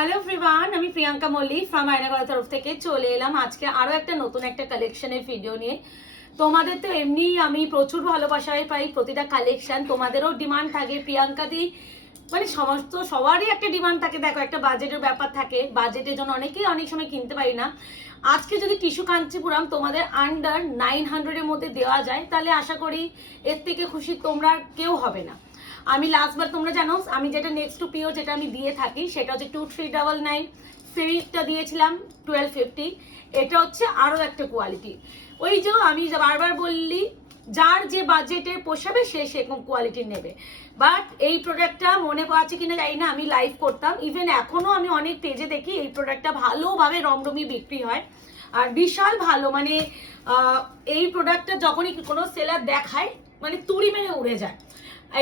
Hello everyone, আমি Priyanka Mallick from আয়নাগড়ার তরফ থেকে চলে এলাম আজকে আরো একটা নতুন একটা কালেকশনের ভিডিও নিয়ে। তোমাদের তো এমনি আমি প্রচুর ভালোবাসায় পাই প্রতিটা কালেকশন, তোমাদেরও ডিমান্ড থাকে প্রিয়াঙ্কা দি, মানে সমস্ত সবারই একটা ডিমান্ড থাকে। দেখো, একটা বাজেটের ব্যাপার থাকে, বাজেটের জন্য অনেকেই অনেক সময় কিনতে পারি না। আজকে যদি টিস্যু কাঞ্চিপুরম তোমাদের আন্ডার 900 এর মধ্যে দেওয়া যায়, তাহলে আশা করি এর থেকে খুশি তোমরা কেউ হবে না। আমি লাস্টবার তোমরা জানো আমি যেটা নেক্সট টু পিও যেটা আমি দিয়ে থাকি সেটা হচ্ছে 2399, সিরিজটা দিয়েছিলাম 1250। এটা হচ্ছে আরো একটা কোয়ালিটি। ওই যে আমি বারবার বললি, যার যে বাজেটে পোষাবে সে সেরকম কোয়ালিটি নেবে। বাট এই প্রোডাক্টটা মনে আছে কিনা জানি না, আমি লাইভ করতাম, ইভেন এখনো আমি অনেক পেজে দেখি এই প্রোডাক্টটা ভালোভাবে রমরমি বিক্রি হয় আর বিশাল ভালো। মানে এই প্রোডাক্টটা যখনই কোনো সেলার দেখায় মানে তুড়ি মেরে উড়ে যায়।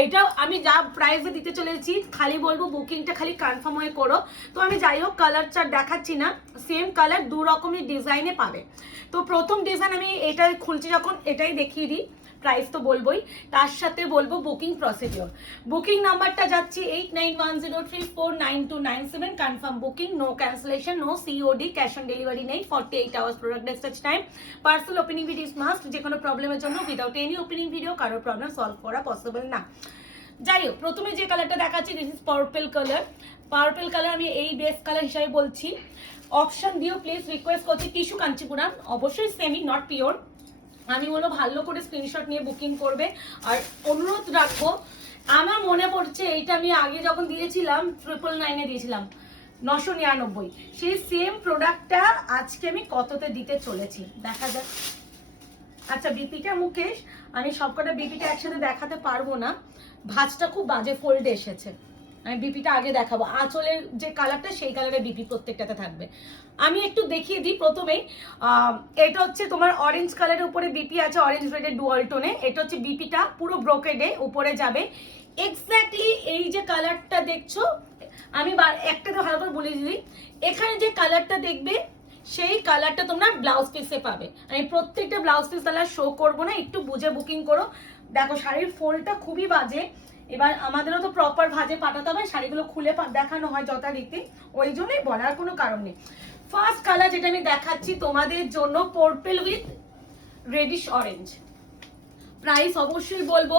এটা আমি যা প্রাইসে দিতে চলেছি, খালি বলবো বুকিংটা খালি কনফার্ম হয়ে করো। তো আমি যাই হোক কালার চার্ট দেখাচ্ছি না, সেম কালার দু রকমের ডিজাইনে পাবে। তো প্রথম ডিজাইন আমি এটা খুলছি যখন এটাই দেখিয়ে দিই, প্রাইস তো বলবোই, তার সাথে বলবো বুকিং প্রসিডিওর। বুকিং নাম্বারটা যাচ্ছি 8910349297, confirm booking, no cancellation, no COD, cash on delivery নেই, 48 hours product dispatch time, parcel opening video must, যে কোনো প্রবলেমের জন্য উইদাউট এনি ওপেনিং ভিডিও কারোর প্রবলেম সলভ করা পসিবল না। যাই হোক, প্রথমে যে কালারটা দেখাচ্ছি this is purple colour. Purple colour আমি এই বেস কালার হিসাবে বলছি। অপশন দিও প্লিজ, রিকোয়েস্ট করছি টিস্যু কাঞ্চিপুরম, অবশ্যই সেমি নট পিওর। আমি বলো ভালো করে স্ক্রিনশট নিয়ে বুকিং করবে। আর অনুরোধ রাখবো, আমার মনে পড়ছে এইটা আমি আগে যখন দিয়েছিলাম 999 দিয়েছিলাম 999, সেই সেম প্রোডাক্টটা আজকে আমি কততে দিতে চলেছি দেখা যাক। আচ্ছা বিপিটা মুকেশ, আমি সবকটা বিপিটা একসাথে দেখাতে পারবো না, ভাঁজটা খুব বাজে ফোল্ডে এসেছে। আমি বিপিটা আগে দেখাবো, আঁচলের যে কালারটা সেই কালারের বিপি প্রত্যেকটাতে থাকবে। আমি একটু দেখিয়ে দিই প্রথমেই। এটা হচ্ছে তোমার অরেঞ্জ কালারের উপরে বিপি আছে, অরেঞ্জ রেডের ডুয়াল টোনে। এটা হচ্ছে বিপিটা পুরো ব্রোকেডে উপরে যাবে। এক্স্যাক্টলি এই যে কালারটা দেখছো, আমি একটা তো ভালো করে বলে দিই, এখানে যে কালারটা দেখবে সেই কালারটা তোমরা ব্লাউজ পিসে পাবে। আমি প্রত্যেকটা ব্লাউজ পিস কালার শো করবো না, একটু বুঝে বুকিং করো। দেখো শাড়ির ফোল্ডটা খুবই বাজে, এবার আমাদেরও তো প্রপার ভাজে পাঠাতে হবে, শাড়িগুলো খুলে দেখানো হয় যথারীতি, ওই জন্যই বলার কোনো কারণ নেই। ফার্স্ট কালার যেটা আমি দেখাচ্ছি তোমাদের জন্য purple with reddish orange, price অবশ্যই বলবো।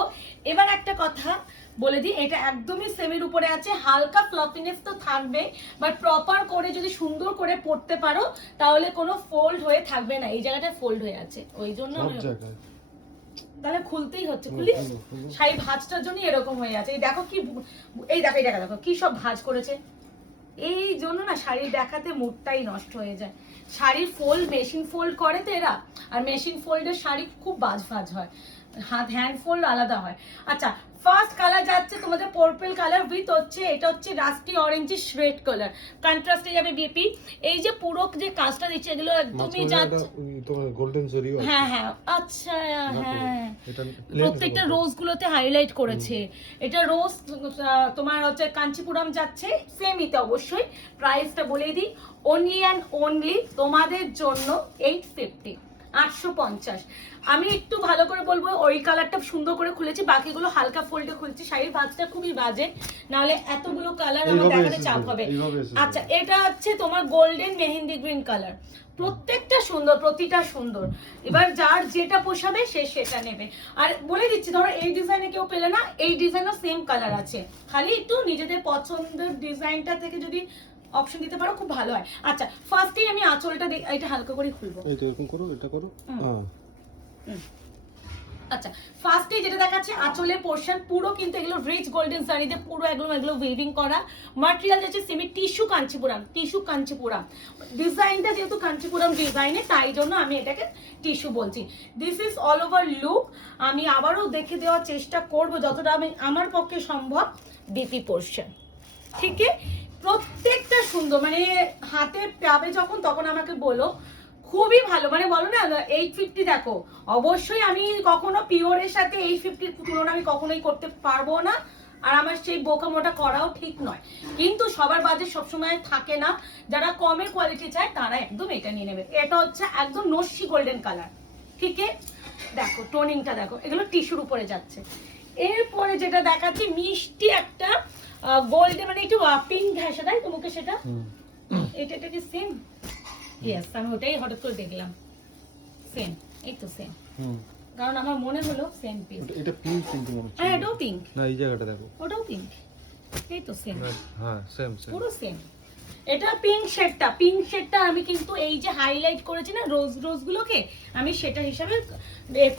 এবার একটা কথা বলে দিই, এটা একদমই সেমির উপরে আছে, হালকা ফ্লাফিনেস তো থাকবে, বাট প্রপার করে যদি সুন্দর করে পরতে পারো তাহলে কোনো ফোল্ড হয়ে থাকবে না। এই জায়গাটা ফোল্ড হয়ে আছে, ওই জন্য তাহলে খুলতেই হচ্ছে, খুলি শাড়ি ভাঁজটার জন্য এরকম হয়ে আছে। এই দেখো কি, এই দেখো এটা দেখো কি সব ভাঁজ করেছে, এই জন্য না শাড়ি দেখাতে মুডটাই নষ্ট হয়ে যায়। শাড়ির ফোল্ড মেশিন ফোল্ড করে তো এরা, আর মেশিন ফোল্ডের শাড়ি খুব বাজ হয়, হ্যান্ড ফোল্ড আলাদা হয়। আচ্ছা ফার্স্ট কালার যাচ্ছে তোমাদের পার্পল কালার উইথ হচ্ছে, এটা হচ্ছে রাস্টি অরেঞ্জ শ্রেড কালার, কন্ট্রাস্টে যাবে বিপি। এই যে পুরো যে কাজটা দিচ্ছে এগুলো একদমই যাচ্ছে তোমার গোল্ডেন জরি আছে। হ্যাঁ হ্যাঁ আচ্ছা হ্যাঁ, প্রত্যেকটা রোজ গুলোতে হাইলাইট করেছে। এটা রোজ তোমার হচ্ছে কাঞ্চিপুরম যাচ্ছে সেমিতে অবশ্যই। প্রাইসটা বলে দিই, অনলি অ্যান্ড অনলি তোমাদের জন্য 850, 850। আমি একটু ভালো করে বলবো, ওই কালারটা সুন্দর করে খুলেছি, বাকিগুলো হালকা ফোল্ডে খুলেছি। শাড়ির ভাঁজটা খুবই বাজে, নাহলে এতগুলো কালার আমার দেখাতে চাপ হবে। আচ্ছা এটা হচ্ছে তোমার গোল্ডেন মেহেন্দি গ্রিন কালার, প্রত্যেকটা সুন্দর, প্রতিটা সুন্দর। এবার যার যেটা পোষাবে সে সেটা নেবে। আর বলে দিচ্ছি, ধরো এই ডিজাইনে কেউ পেলে না, এই ডিজাইনও সেম কালার আছে, খালি একটু নিজেদের পছন্দের ডিজাইনটা থেকে যদি অপশন দিতে পারো খুব ভালো হয়। আচ্ছা ফার্স্টেই আমি আঁচলটা এটা হালকা করে খুলবো, এইটা এরকম করো, এটা করো। আচ্ছা ফার্স্টে যেটা দেখাচ্ছে আঁচলের পোর্শন পুরো কিন্তু এগুলো রিচ গোল্ডেন শাড়িতে পুরো এগুলো উইভিং করা। ম্যাটেরিয়াল যাচ্ছে semi tissue Kanchipuram, tissue Kanchipuram ডিজাইনটা যেহেতু কাঞ্চিপুরম ডিজাইনে, তাই জন্য আমি এটাকে টিস্যু বলছি। This is all over look. আমি আবারও দেখে দেওয়ার চেষ্টা করব যতটা আমি আমার পক্ষে সম্ভব। বিপি পোর্শন ঠিক আছে, প্রত্যেকটা সুন্দর, মানে হাতে পাবে যখন তখন আমাকে বলো, খুবই ভালো। মানে বলো না 850, দেখো অবশ্যই আমি কখনো পিওরের সাথে 850 তুলনা আমি কখনোই করতে পারবো না, আর আমার সেই বোকামোটা করাও ঠিক নয়। কিন্তু সবার বাজেট সবসময় থাকে না, যারা কমের কোয়ালিটি চায় তারা একদম এটা নিয়ে নেবে। এটা হচ্ছে একদম নস্যি গোল্ডেন কালার, ঠিক আছে। দেখো টোনিংটা দেখো, এগুলো টিস্যুর উপরে যাচ্ছে। এরপরে যেটা দেখাচ্ছি মিষ্টি একটা গোল্ডে মানে একটু পিঙ্ক ঘেঁষে দেয় তো মুখে, সেটা হুম এটা কি সেম? ইয়েস, আমি ওটাই হঠাৎ করে দেখলাম সেম, এই তো সেম, হুম কারণ আমার মনে হলো সেম পিস। এটা পিঙ্ক কিন্তু মনে হচ্ছে। হ্যাঁ এটাও পিঙ্ক, না এই জায়গাটা দেখো। ওটাও পিঙ্ক, এই তো সেম, হ্যাঁ সেম সেম। পুরো সেম। এটা পিঙ্ক শেডটা আমি কিন্তু এই যে হাইলাইট করেছি না রোজ গুলোকে, আমি সেটা হিসাবে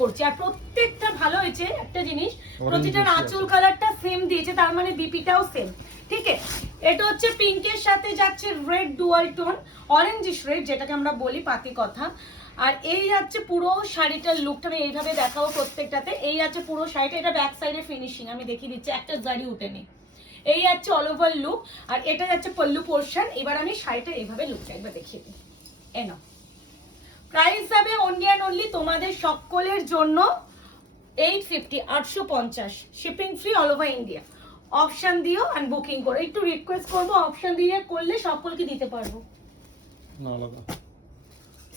করছি। আর প্রত্যেকটা ভালো হয়েছে একটা জিনিস, প্রতিটার আঁচল কালারটা সেম দিয়েছে, তার মানে বিপিটাও সেম। ঠিক আছে, এটা হচ্ছে পিঙ্কের সাথে যাচ্ছে red dual tone, orangish red যেটাকে আমরা বলি পাতি কথা। আর এই যাচ্ছে পুরো শাড়িটার লুকটা, আমি এইভাবে দেখাবো প্রত্যেকটাতে। এই যাচ্ছে পুরো শাড়িটা, এটা ব্যাক সাইডে ফিনিশিং আমি দেখিয়ে দিচ্ছি, একটা জারি উঠেনি। এই যাচ্ছে অল ওভার লুক, আর এটা যাচ্ছে পল্লু পোর্শন। এবার আমি শাড়িটা এইভাবে লুকটা একবার দেখিয়ে দিই। এনো প্রাইস যাবে অনলি অ্যান্ড অনলি তোমাদের সকলের জন্য 850, 850, shipping free all over India. Option দিও আর বুকিং করো, একটু রিকোয়েস্ট করবো অপশন দিয়ে করলে সকলকে দিতে পারবো। না আলাদা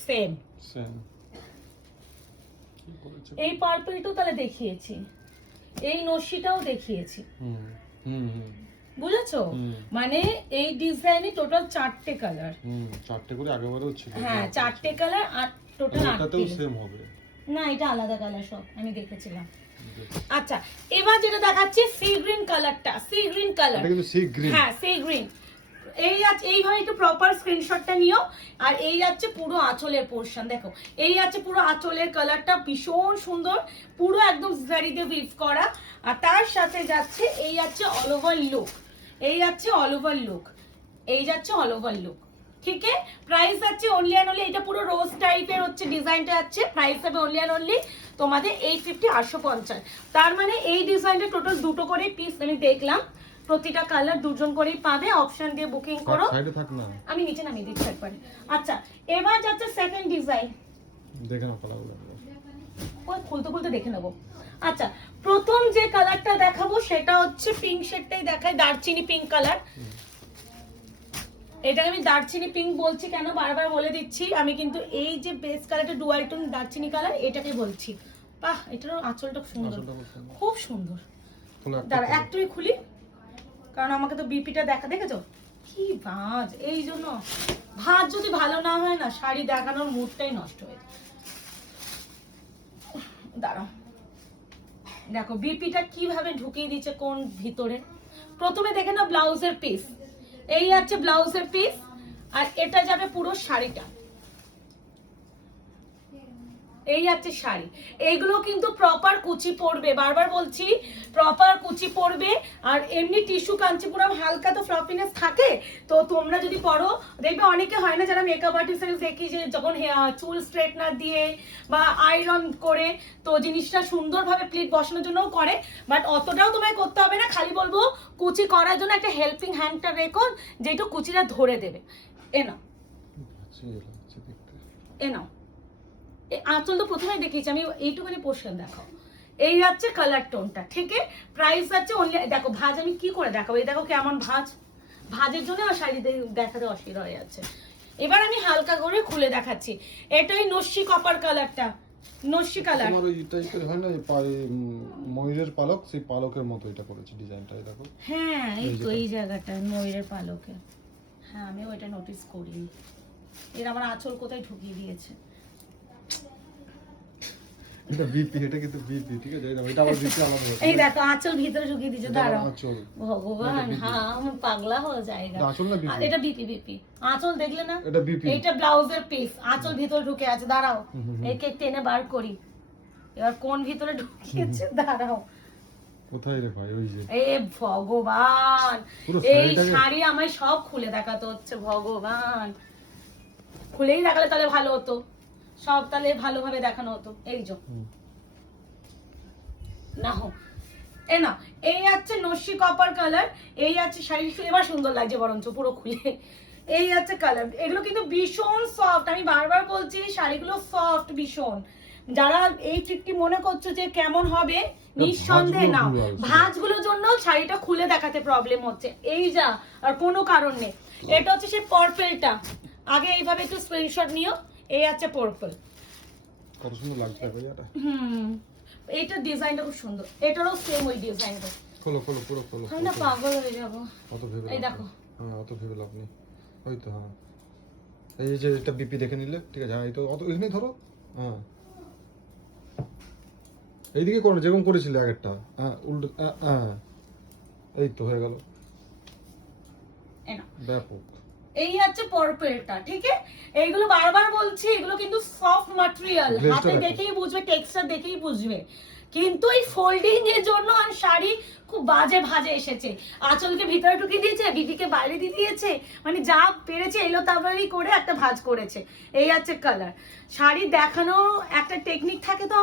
সেম সেম। কি করেছে? এই পার্পলটাও তাহলে দেখিয়েছি, এই নকশিটাও দেখিয়েছি, হুম হুম হুম বুঝেছো? হুম। মানে এই ডিজাইনে টোটাল 4টে কালার। হুম চারটে করে আগেবারেও ছিল। হ্যাঁ 4টে কালার আর টোটাল 8টে। এটাতেও সেম হবে না এটা আলাদা কালার সব, আমি দেখেছিলাম। আচ্ছা এবার যেটা দেখাচ্ছি সি গ্রিন কালারটা, সি গ্রিন কালার, এটা কিন্তু সি গ্রিন। হ্যাঁ সি গ্রিন। এই আছে এইভাবে একটু প্রপার স্ক্রিনশটটা নিও। আর এই যাচ্ছে পুরো আঁচলের পোরশন, দেখো এই আছে পুরো আঁচলের কালারটা ভীষণ সুন্দর, পুরো একদম জারিতে উইভ করা। আর তার সাথে যাচ্ছে এই যাচ্ছে অল ওভার লুক, এই যাচ্ছে অল ওভার লুক, এই যাচ্ছে অল ওভার লুক। ঠিক আছে, প্রাইস যাচ্ছে অনলি অ্যান্ড অনলি, এটা পুরো রোজ টাইপের হচ্ছে ডিজাইনটা যাচ্ছে, প্রাইস হবে অনলি অ্যান্ড অনলি তোমাদের 850, 850। তার মানে এই ডিজাইনটা টোটাল দুটো করে পিস আমি দেখলাম, প্রতিটা কালার দুজন করেই পাবে। অপশন দিয়ে বুকিং করো, সাইডে থাক না, আমি নিচে নামিয়ে দিচ্ছি একবার। আচ্ছা এবার যাচ্ছে সেকেন্ড ডিজাইন, দেখে নাও কালারগুলো। ওই খুলতে খুলতে দেখে নেবো। আচ্ছা প্রথম যে কালারটা দেখাবো সেটা হচ্ছে পিঙ্ক শেডটাই দেখাই, দারচিনি পিঙ্ক কালার। এটাকে আমি দারচিনি পিঙ্ক বলছি কেন বারবার বলে দিচ্ছি, আমি কিন্তু এই যে বেস কালারটা ডুয়াল টোন দারচিনি কালার এটাকে বলছি। বাহ এটার আঁচলটা সুন্দর, খুব সুন্দর। দাঁড়া একটুই খুলি, কারণ আমাকে তো বিপিটা দেখেছো কি ভাঁজ, এই জন্য ভাঁজ যদি ভালো না হয় না শাড়ি দেখানোর মুডটাই নষ্ট হয়ে যায়। দাঁড়াও দেখো বিপিটা কিভাবে ঢুকিয়ে দিচ্ছে কোন ভিতরে। প্রথমে দেখে না ব্লাউজের পিস, এই আছে ব্লাউজের পিস, আর এটা যাবে পুরো শাড়িটা, এই আছে শাড়ি। এইগুলো কিন্তু প্রপার কুচি পড়বে, বারবার বলছি প্রপার কুচি পড়বে। আর এমনি টিস্যু কাঞ্চিপুরম হালকা তো ফ্লপিনেস থাকে, তো তোমরা যদি পরো দেখবে অনেকে হয় না যারা মেকআপ আর্টিস্ট দেখি যে যখন চুল স্ট্রেটনার দিয়ে বা আয়রন করে তো জিনিসটা সুন্দরভাবে প্লিট বসানোর জন্যও করে, বাট অতটাও তোমায় করতে হবে না, খালি বলবো কুচি করার জন্য একটা হেল্পিং হ্যান্ডটা রেখো যেটু কুচিটা ধরে দেবে। এ নাও এ নাও, আঁচল তো প্রথমে দেখিয়েছি আমি, এইটুখানি পোর্শন দেখাও। এই যাচ্ছে কালার টোনটা, ঠিক আছে। প্রাইস যাচ্ছে অনলি, দেখো ভাঁজ আমি কি করে দেখাবো, এই দেখো কেমন ভাঁজ, ভাঁজের জন্য আমার শাড়ি দেখাতে অসুবিধা হয়ে যাচ্ছে। এবার আমি হালকা করে খুলে দেখাচ্ছি, এটা ওই নস্যি কপার কালারটা, নস্যি কালার। তোমার ওই টাইপের হয় না ময়ূরের পালক, সেই পালকের মতো এটা করেছে ডিজাইনটা, এই দেখো। হ্যাঁ এই তো এই জায়গাটা ময়ূরের পালকে, হ্যাঁ আমি ওইটা নোটিস করিনি। এর আমার আঁচল কোথায় ঢুকিয়ে দিয়েছে। এটা বিপি, এটা কিন্তু বিপি, ঠিক আছে, এটা আবার বিপি আলাদা হবে। এই দেখো আঁচল ভিতরে ঢুকিয়ে দিয়েছে, দাঁড়াও আঁচল ভগবান, হ্যাঁ আমি পাগলা হয়ে যায়গা। আঁচল না বিপি, এটা বিপি বিপি, আঁচল দেখলে না, এটা বিপি। এইটা ব্লাউজের পিস, আঁচল ভিতরে ঢুকে আছে, দাঁড়াও একে টেনে বার করি। এবার কোন ভিতরে ঢুকিয়েছে দাঁড়াও, কোথায় রে ভাই, ওই যে এ ভগবান, এই শাড়ি আমায় সব খুলে দেখাতে হচ্ছে ভগবান। খুলেই দেখালে তাহলে ভালো হতো, সব তাহলে ভালোভাবে দেখানো হতো। এই যে না হোক এ না, এই আছে নস্যি কপার কালার, এই আছে শাড়ি, এবার সুন্দর লাগছে বরঞ্চ পুরো খুলে। এই আছে কালার, এগুলো কিন্তু ভীষণ সফট, আমি বারবার বলছি শাড়িগুলো সফট ভীষণ। যারা এই ট্রিকটি মনে করছো যে কেমন হবে, নিঃসন্দেহে নাও, ভাঁজগুলোর জন্য শাড়িটা খুলে দেখাতে প্রবলেম হচ্ছে, এই যা আর কোনো কারণ নেই। এটা হচ্ছে সেই পার্পলটা, আগে এইভাবে একটু স্ক্রিনশট নিও। এই আছে পার্পল, কত সুন্দর লাগছে ভাই এটা। এইটার ডিজাইনটা খুব সুন্দর, এটারও সেম ওই ডিজাইনটা, খোলো খোলো পুরো খোলো। আমি না পাগল হয়ে যাবো। অত ভেবে এই লাভ দেখো। নেই। হ্যাঁ অত ভেবে লাভ নেই। ওই তো হ্যাঁ এই যে এটা বিপি দেখে নিলে ঠিক আছে। হ্যাঁ এই তো অত এখানেই ধরো। হ্যাঁ এইদিকে করো যেরকম করেছিলে আগেরটা। হ্যাঁ উল্টো হ্যাঁ এই তো হয়ে গেল। এই নাও। ব্যাপক। এই আছে পার্পলটা, ঠিক আছে? এইগুলো বারবার বলছি, এগুলো কিন্তু সফট ম্যাটেরিয়াল, Glaze টা হাতে দেখো। দেখেই বুঝবে, টেক্সচার দেখেই বুঝবে। কিন্তু এই ফোল্ডিং এর জন্য আর শাড়ি খুব বাজে ভাজে এসেছে। আঁচলকে ভিতরে ঢুকিয়ে দিয়েছে, বিবিকে বাইরে দিয়ে দিয়েছে, মানে যা পেরেছে এলো তাবারই করে একটা ভাঁজ করেছে। এই আছে কালার। শাড়ি দেখানো একটা টেকনিক থাকে তো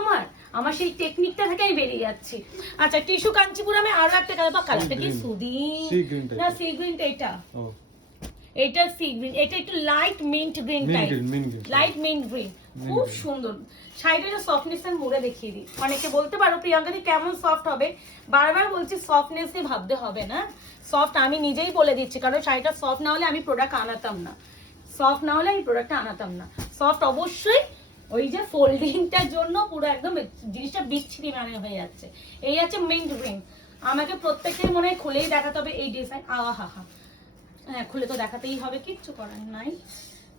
আমার সেই টেকনিকটা থেকে আমি বেরিয়ে যাচ্ছি। আচ্ছা টিস্যু কাঞ্চিপুরমে আরো একটা কালার, বা কালারটা কি Green. সুদিন Sea green type না এর। সি গ্রিনটা এটা, ও এটা সি গ্রিন, এটা একটু লাইট মিন্ট গ্রিন টাইপ, মিন গ্রিন। লাইট মিন্ট গ্রিন, খুব সুন্দর। শাড়িটার সফটনেস এর মুড়ে দেখিয়ে দিই। অনেকে বলতে পারো প্রিয়াঙ্কা দি কেমন সফট হবে, বারবার বলছি সফটনেস এ ভাবতে হবে না। সফট আমি নিজেই বলে দিচ্ছি, কারণ শাড়িটা সফট না হলে আমি প্রোডাক্ট আনাতাম না, সফট না হলে আমি প্রোডাক্টটা আনাতাম না। সফট অবশ্যই, ওই যে ফোল্ডিংটার জন্য পুরো একদম জিনিসটা বিচ্ছিরি মানে হয়ে যাচ্ছে। এই আছে মিন্ট গ্রিন। আমাকে প্রত্যেকটাই মনে হয় খুলেই দেখাতে হবে এই ডিজাইন। আহা হা, হ্যাঁ খুলে তো দেখাতেই হবে, কিচ্ছু করার নাই,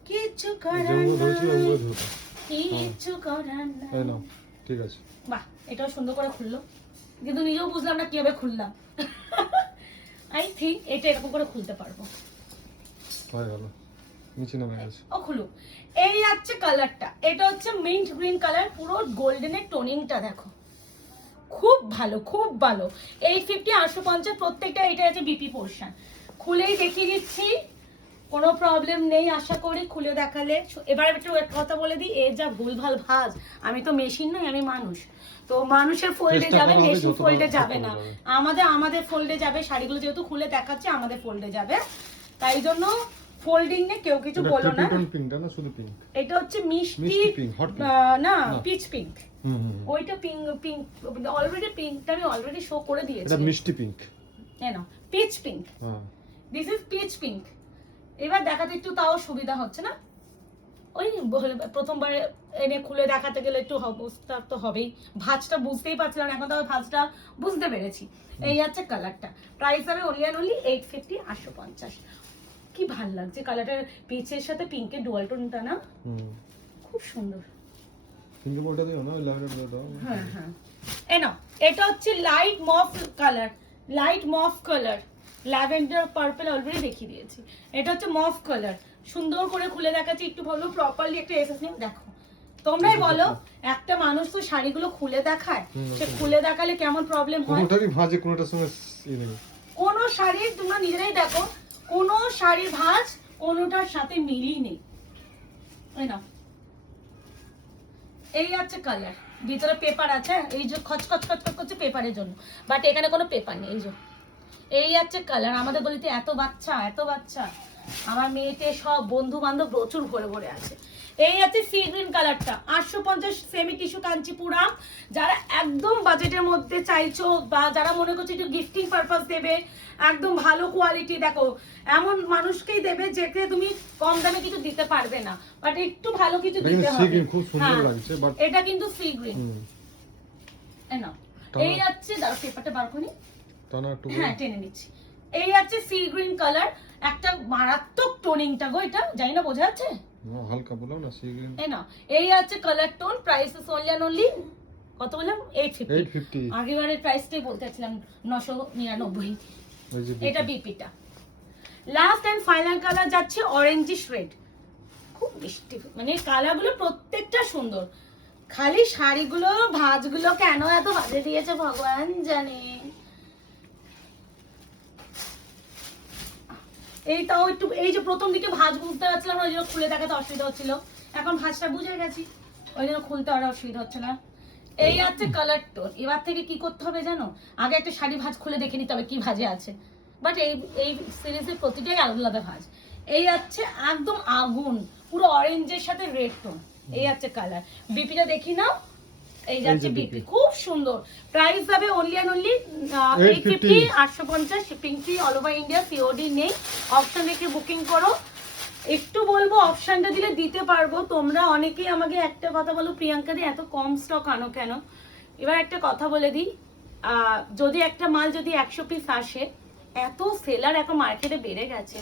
কিচ্ছু করার যেমন ধরেছি নাই, ওইভাবে ধরো। কিচ্ছু করার নাই। এই নাও ঠিক আছে। বাহ, এটাও সুন্দর করে খুললো, কিন্তু নিজেও বুঝলাম না কিভাবে খুললাম। আই থিঙ্ক এটা এরকম করে খুলতে পারবো। হয়ে গেল নিচে নামে গেছে। ও খুলো। এই আছে কালারটা, এটা হচ্ছে মিন্ট গ্রিন কালার, পুরো গোল্ডেনের টোনিংটা দেখো, খুব ভালো খুব ভালো। 850 850 প্রত্যেকটা। এটা আছে বিপি পোর্শন, খুলেই দেখিয়ে দিচ্ছি, কোনো প্রবলেম নেই আশা করি খুলে দেখালে। এবার একটু একটা কথা বলে দিই, এর যা ভুলভাল ভাজ, আমি তো মেশিন নই, আমি মানুষ, তো মানুষের ফোল্ডে চেষ্টা যাবে, করা হবে মেশিন যতটা ফোল্ডে যাবে করতে না। পারবে। আমাদের ফোল্ডে যাবে, শাড়িগুলো যেহেতু খুলে দেখাচ্ছে আমাদের ফোল্ডে যাবে, তাই জন্য ফোল্ডিং নিয়ে কেউ কিছু এটা বলো না। ট্রিপল পিঙ্কটা না শুধু পিঙ্ক? এটা হচ্ছে মিষ্টি মিষ্টি pink, hot pink। না না। Pitch pink. ওইটা পিঙ্ক, পিঙ্ক অলরেডি, পিঙ্কটা আমি অলরেডি শো করে দিয়েছি। এটা মিষ্টি পিঙ্ক। না পিচ পিঙ্ক, হ্যাঁ দিস ইজ পিচ পিঙ্ক। এবার দেখাতে একটু তাও সুবিধা হচ্ছে না, ওই প্রথমবার এনে খুলে দেখাতে গেলে একটু অবস্থা তো হবেই। ভাঁজটা বুঝতেই পারছিলাম না, এখন তো ভাঁজটা বুঝতে পেরেছি। এই আছে কালারটা, প্রাইস হবে অনলি 850 850। কি ভাল লাগছে কালারটার, পিচের সাথে পিঙ্কের ডুয়াল টোনটা না, খুব সুন্দর। পিঙ্কের বলটা দিও না, ল্যাভেন্ডার দাও। হ্যাঁ হ্যাঁ, এ নাও। এটা হচ্ছে light মফ colour, light মফ colour, lavender purple already দেখিয়ে দিয়েছি। এটা হচ্ছে মফ কালার, সুন্দর করে খুলে দেখাচ্ছি, একটু ভালো প্রপারলি একটা এসেস নিয়ে দেখো। তোমরাই বলো, একটা মানুষ তো শাড়িগুলো খুলে দেখায়, সে খুলে দেখালে কেমন প্রবলেম হয়। কোনোটারই ভাঁজে কোনোটার সঙ্গে নেই। কোনো শাড়ির, তোমরা নিজেরাই দেখো, কোনো শাড়ির ভাঁজ কোনোটার সাথে মিলই নেই। এই নাও, এই আছে কালার, ভিতরে পেপার আছে, এই যে খচখচ খচখচ করছে পেপারের জন্য, বাট এখানে কোনো পেপার নেই। এই যে এই আছে কালার। আমাদের গলিতে এত বাচ্চা, এত বাচ্চা, আমার মেয়েতে সব বন্ধু বান্ধব প্রচুর ভরে ভরে আছে। এই আছে সি গ্রিন কালারটা, 850 সেমি টিস্যু কাঞ্চিপুরাম। যারা একদম বাজেটের মধ্যে চাইছো, বা যারা মনে করছো একটু গিফটিং পারপাস দেবে, একদম ভালো কোয়ালিটি, দেখো এমন মানুষকেই দেবে যেকে তুমি কম দামে কিছু দিতে পারবে না, বাট একটু ভালো কিছু দিতে সি হবে। গ্রিন খুব সুন্দর হ্যাঁ, লাগছে বাট এটা কিন্তু সি গ্রিন। না এই আছে, দাঁড়ো পেপারটা বার করি, টানা একটু হ্যাঁ টেনে নিচ্ছি। এই আছে সি গ্রিন কালার, একটা মারাত্মক টোনিংটা গো, এটা জানি না বোঝা যাচ্ছে, হালকা বলো না সি গ্রিন। না এই আছে কালার টোন, প্রাইস অনলি কত বললাম 850। 850। আগেবারের প্রাইসটাই বলতে চাচ্ছিলাম 999। এই যে এটা বিপিটা। লাস্ট এন্ড ফাইনাল কালার যাচ্ছে অরেঞ্জিশ রেড, খুব মিষ্টি, মানে কালারগুলো প্রত্যেকটা সুন্দর, খালি শাড়িগুলো ভাঁজগুলো কেন এত বাজে দিয়েছে ভগবান জানে। এই তাও একটু, এই যে প্রথম দিকে ভাঁজ বুঝতে পারছিলাম না, ওই জন্য খুলে দেখাতে অসুবিধা হচ্ছিল, এখন ভাঁজটা বুঝে গেছি, ওই জন্য খুলতে আর অসুবিধা হচ্ছে না। এই আছে কালার টোন। এবার থেকে কি করতে হবে জানো, আগে একটা শাড়ি ভাঁজ খুলে দেখে নিতে হবে কি ভাঁজে আছে, বাট এই সিরিজের প্রতিটাই আলাদা আলাদা ভাঁজ। এই আছে একদম আগুন, পুরো অরেঞ্জের সাথে রেড টোন। এই আছে কালার, বিপিটা দেখি নাও, এই যাচ্ছে বিপি, খুব সুন্দর। প্রাইস যাবে only 850 850, shipping free all over India, COD নেই। অপশন দেখে বুকিং করো। একটু বলবো অপশনটা দিলে দিতে পারবো। তোমরা অনেকেই আমাকে একটা কথা বলো, প্রিয়াঙ্কা দি এত কম স্টক আনো কেন। এবার একটা কথা বলে দিই, যদি একটা মাল যদি 100 পিস আসে, এত সেলার এখন মার্কেটে বেড়ে গেছে,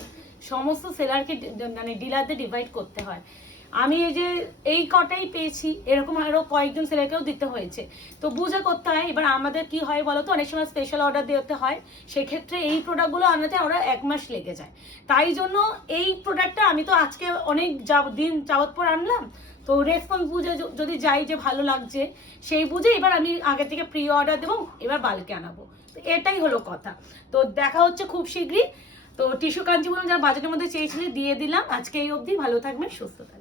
সমস্ত সেলারকে মানে ডিলারদের ডিভাইড করতে হয়। আমি এই যে এই কটাই পেয়েছি, এরকম আরো কয়েকজন সেলারকেও দিতে হয়েছে, তো বুঝে করতে হয়। এবার আমাদের কি হয় বলতো, অনেক সময় স্পেশাল অর্ডার দিতে হয়, সেক্ষেত্রে এই প্রোডাক্টগুলো আনাতে আমরা 1 মাস লেগে যায়। তাই জন্য এই প্রোডাক্টটা আমি তো আজকে অনেক দিন যাবত পর আনলাম, তো রেসপন্স বুঝে যদি যাই যে ভালো লাগছে, সেই বুঝে এবার আমি আগে থেকে প্রি অর্ডার দেবো, এবার বাল্কে আনাবো। তো এটাই হলো কথা। তো দেখা হচ্ছে খুব শীঘ্রই। তো টিস্যু কাঞ্জিপুরম যারা বাজেটের মধ্যে চেয়েছিলে দিয়ে দিলাম। আজকে এই অবধি, ভালো থাকবেন, সুস্থ থাকবেন।